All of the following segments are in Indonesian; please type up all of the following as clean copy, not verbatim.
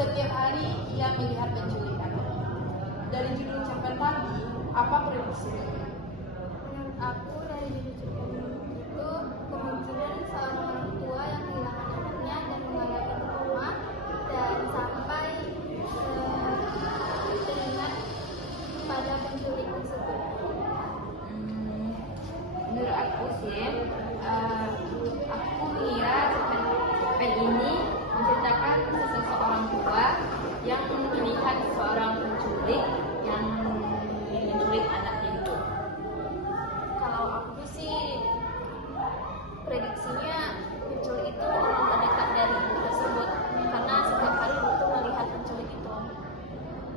Setiap hari ia melihat penculikan. Dari judul cerpen tadi, apa prediksinya? Menurut aku dari judul cerpen itu kemungkinan seorang orang tua yang kehilangan anaknya dan mengalami trauma dan sampai teringat pada penculik tersebut. Menurut aku sih, aku mengira cerpen ini menceritakan kisah seorang tua yang melihat seorang penculik yang menculik anaknya itu. Kalau aku sih prediksinya penculik itu orang terdekat dari ibu tersebut karena setiap hari ibu tuh melihat penculik itu.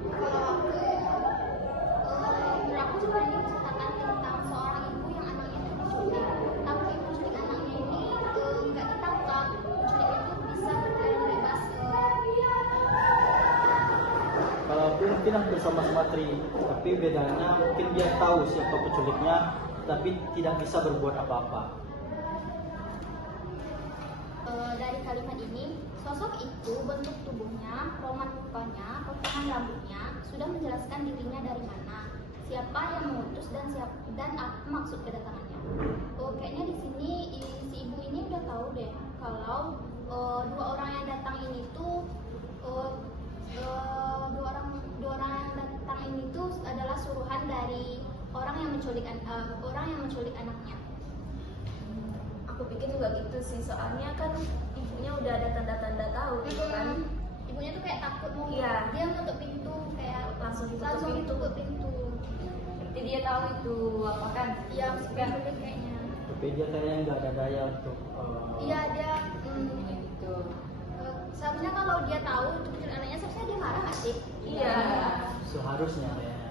Kalau aku juga ini menceritakan tentang seorang ibu yang anaknya itu diculik, tapi penculik anaknya ini nggak ditangkap. Penculik itu bisa berkeliaran bebas. Kalau aku mungkin hampir sama-sama Tri, tapi bedanya mungkin dia tahu siapa penculiknya, tapi tidak bisa berbuat apa-apa. Dari kalimat ini, sosok itu, bentuk tubuhnya, roman mukanya, potongan rambutnya sudah menjelaskan dirinya dari mana, siapa yang mengutus dan apa maksud kedatangannya. Kayaknya di sini si ibu ini udah tahu deh kalau dua orang yang datang ini tuh dua orang yang datang ini tuh adalah suruhan dari orang yang menculik anaknya. Aku pikir juga gitu sih, soalnya kan ibunya udah ada tanda-tanda tahu gitu kan. Ibunya tuh kayak takut mau Iya. dia menutup pintu, kayak Langsung ditutup pintu. Berarti dia tahu itu apa kan? Iya, penculik kayaknya. Tapi dia kayaknya nggak ada daya untuk Iya, dia Gitu. seharusnya kalau dia tahu penculik anaknya seharusnya dia marah nggak sih? Iya. seharusnya kayaknya.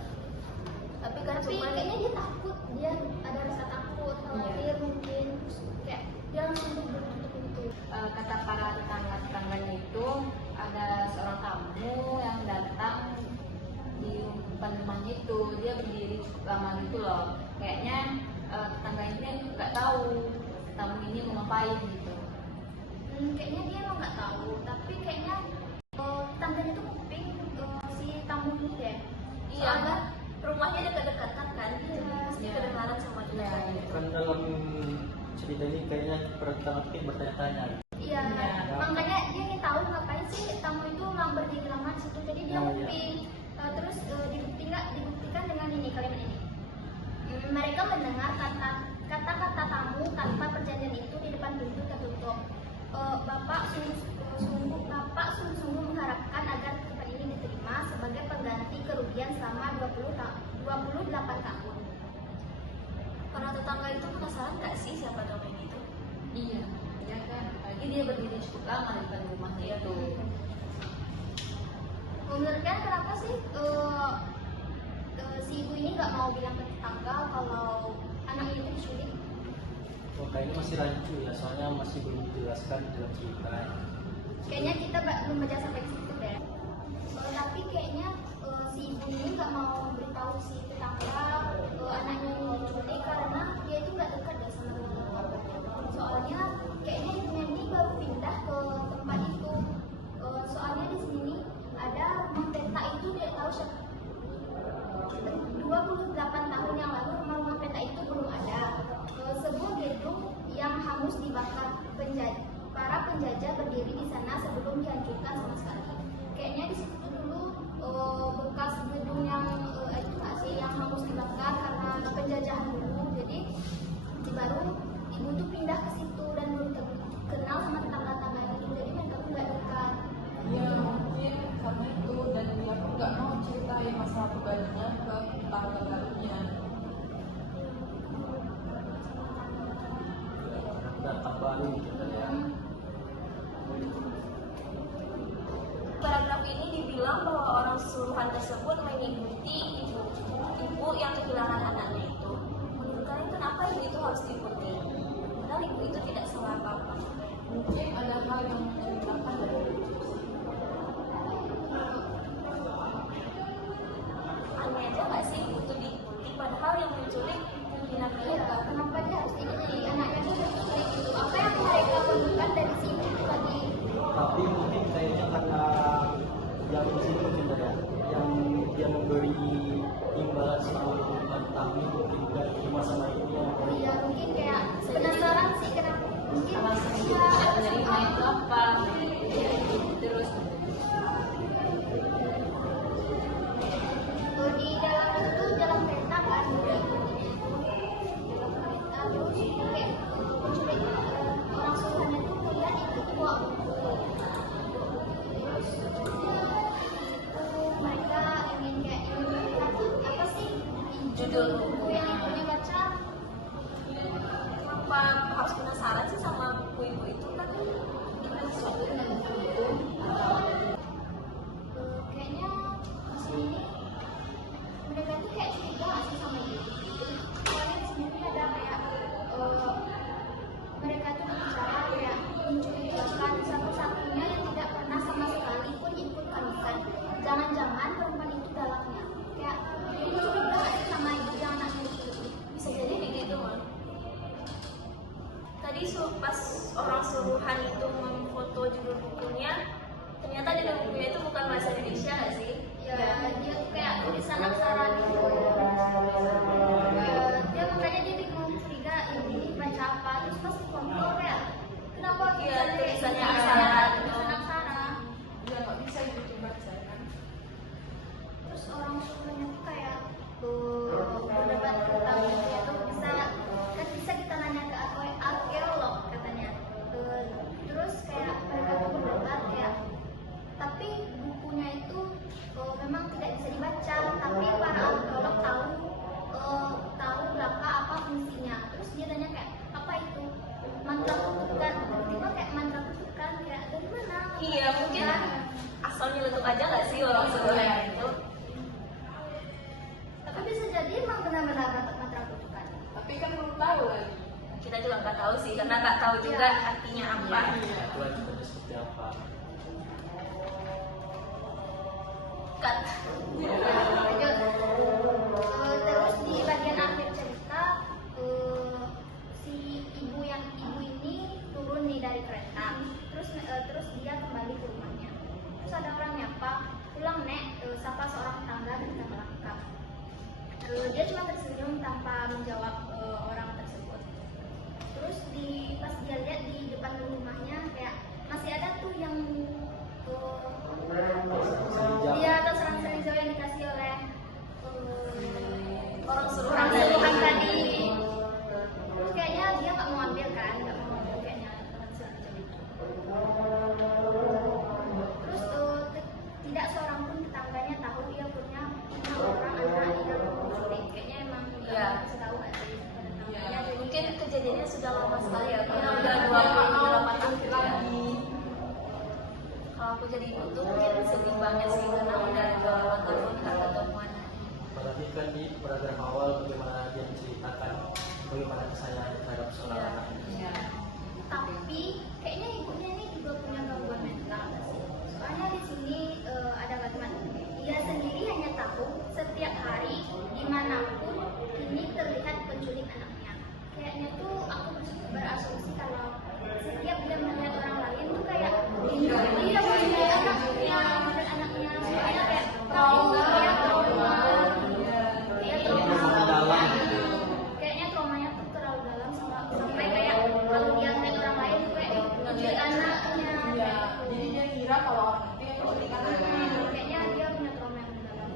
Tapi kan Tapi cuman kayaknya dia takut, dia ada rasa takut, khawatir mungkin, terus kayak dia langsung tutup pintu. Kata para tetangga-tetangganya itu ada seorang tamu yang datang di depan rumahnya itu, dia berdiri cukup lama gitu loh. Kayaknya tetangga ini nggak tahu tamu ini mau ngapain gitu. Kayaknya dia emang nggak tahu, tapi kayaknya tangganya tuh kuping si tamu ini deh. iya kan rumahnya dekat-dekatan kan, jadi pasti kedengaran sama tetangganya. Kan dalam cerita ini kayaknya pertama bertanya-tanya. Iya, makanya dia ingin tahu ngapain sih tamu itu memang berdiri lama di situ. Jadi dia Oh, iya. kuping. Terus dibuktikan dengan ini kalimat ini. Mereka mendengar kata-kata tamu tanpa perjanjian itu di depan pintu tertutup. Bapak sungguh-sungguh mengharapkan agar tempat ini diterima sebagai pengganti kerugian selama 28 tahun. Para tetangga itu penasaran nggak sih siapa tamu ini itu? Iya, ya kan. Apalagi dia berdiri cukup lama di depan rumahnya itu. Menurut kalian kenapa sih si ibu ini nggak mau bilang ke tetangga kalau anaknya itu diculik? Oh, kayaknya masih rancu ya, soalnya masih belum dijelaskan dalam cerita. Kayaknya kita belum baca sampai ke situ deh. Tapi kayaknya si ibu ini nggak mau beritahu si tetangga anaknya ini diculik karena dia itu nggak dekat deh sama tetangga. Soalnya kayaknya ibunya ini baru pindah ke tempat itu. Soalnya di sini ada rumah peta itu dia tahu siapa. 28 tahun yang lalu rumah peta itu belum ada. Sebuah gedung yang hangus dibakar para penjajah berdiri di sana sebelum dihancurkan sama sekali. Kayaknya di situ dulu bekas gedung yang itu nggak sih yang hangus dibakar karena penjajahan dulu. Jadi baru ibu tuh pindah ke situ dan belum kenal sama tetangga-tetangga itu. Jadi mereka tuh nggak dekat. Ya mungkin karena itu, dan dia pun nggak mau ceritain masalah pribadinya ke tetangga barunya. Datang baru gitu ya. Paragraf ini dibilang bahwa orang suruhan tersebut mengikuti ibu yang kehilangan anaknya itu. Menurut kalian kenapa ibu itu harus diikuti? Padahal ibu itu tidak salah apa-apa. Mungkin ada hal yang mencurigakan dari itu. Aneh aja nggak sih ibu itu diikuti, padahal yang menculik pimpinan Iya, mereka. kenapa dia harus diikuti anaknya tuh diculik gitu? Apa yang mereka temukan dari si ibu itu tadi? Tapi mungkin kayaknya karena tadi pas orang suruhan itu memfoto judul bukunya, ternyata judul bukunya itu bukan bahasa Indonesia nggak sih? Ya, dia tuh kayak tulisan aksara gitu. Dia makanya dia bingung curiga ini baca apa, terus pas foto kayak kenapa Iya, kita tulisannya lihat aksara gitu. tulisan aksara. Ya nggak bisa gitu baca kan. Terus orang suruhnya tuh kayak berdebat tentang bukunya tuh bisa kita nanya ke arkeolog katanya. Terus kayak mereka tuh berdebat kayak tapi bukunya itu memang tidak bisa dibaca, tapi para arkeolog tahu belaka apa fungsinya. Terus dia tanya kayak apa itu mantra kutukan, tiba-tiba kayak mantra kutukan kayak dari mana? Iya, mungkin asal nyeletuk aja nggak sih orang suruhan itu? Tapi bisa jadi emang benar-benar mantra kutukan. Tapi kan belum tahu lagi. Kita juga nggak tahu sih, karena nggak tahu juga artinya apa. Kelanjutannya seperti apa? Kan? Lanjut. Terus di bagian akhir cerita si ibu ini turun nih dari kereta, terus dia kembali ke rumahnya. Terus ada orang nyapa, pulang nek, sapa seorang tetangga dan kita melangkah. Dia cuma tersenyum tanpa menjawab orang tersebut. Terus pas dia lihat di depan rumahnya kayak masih ada tuh yang dia atau serang-serang hijau yang dikasih oleh Orang orang suruhan suruhan tadi. Terus kayaknya dia nggak mau ambil kan, nggak mau ambil kayaknya serang hijau itu. Terus tidak seorang pun tetangganya tahu dia punya orang anak yang menculik. Kayaknya emang nggak Iya. bisa tahu nggak sih tetangganya. Iya. Jadi Mungkin kejadiannya sudah lama sekali ya, karena udah Iya, 28 tahun lagi. lagi. Kalau aku jadi ibu tuh mungkin sedih banget sih, karena udah 28 tahun nggak ketemuan. Apalagi kan di program awal bagaimana dia menceritakan bagaimana kesayang terhadap seorang anak. Iya. tapi kayaknya ibunya ini juga punya gangguan mental nggak sih? Soalnya di sini ada kalimat dia sendiri hanya tahu setiap hari dimanapun ini terlihat penculik anaknya. Kayaknya tuh aku berasumsi kalau setiap dia melihat orang lain tuh kayak dia punya anaknya, soalnya kayak tahu dia trauma. Dia trauma. Kayaknya traumanya tuh terlalu dalam sampai kayak kalau dia ngeliat orang lain tuh kayak ngeliat anaknya. Iya. Jadi dia kira kalau orang itu yang menculik anaknya. Kayaknya dia punya trauma yang mendalam.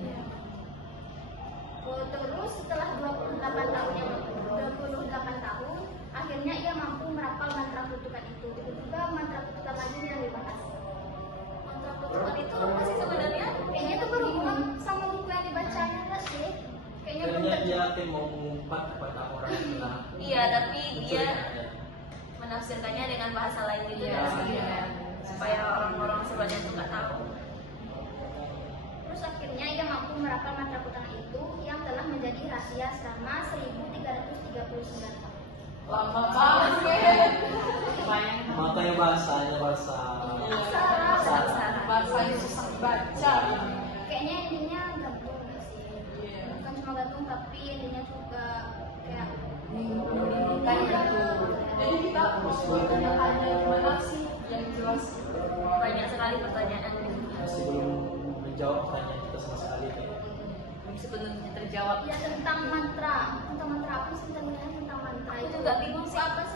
Terus setelah 28 tahun, akhirnya ia mampu merapal mantra kutukan itu. Tiba-tiba mantra kutukan lagi yang dibahas. Mantra kutukan itu apa sih sebenarnya? Kayaknya itu berhubungan sama buku yang dibacanya nggak sih? Kayaknya Kayaknya dia akan mau mengumpat kepada orang yang telah Iya, tapi dia menculik anaknya. menafsirkannya dengan bahasa lain gitu Iya, ya, sih. iya. Supaya orang-orang sebanyak itu nggak tahu. Terus akhirnya ia mampu merapal mantra kutukan itu yang telah menjadi rahasia selama 1339 tahun. Lama banget. Makanya bahasanya bahasa Aksara. Bahasanya susah dibaca. Kayaknya intinya gantung nggak sih? Iya. Bukan cuma gantung tapi intinya juga kayak Kayak gitu. Jadi kita harus bertanya-tanya gimana sih yang jelas. Banyak sekali pertanyaan masih belum menjawab pertanyaan kita sama sekali. sebelumnya terjawab. ya tentang mantra apa sih tentang mantra Aku itu juga bingung sih. apa sih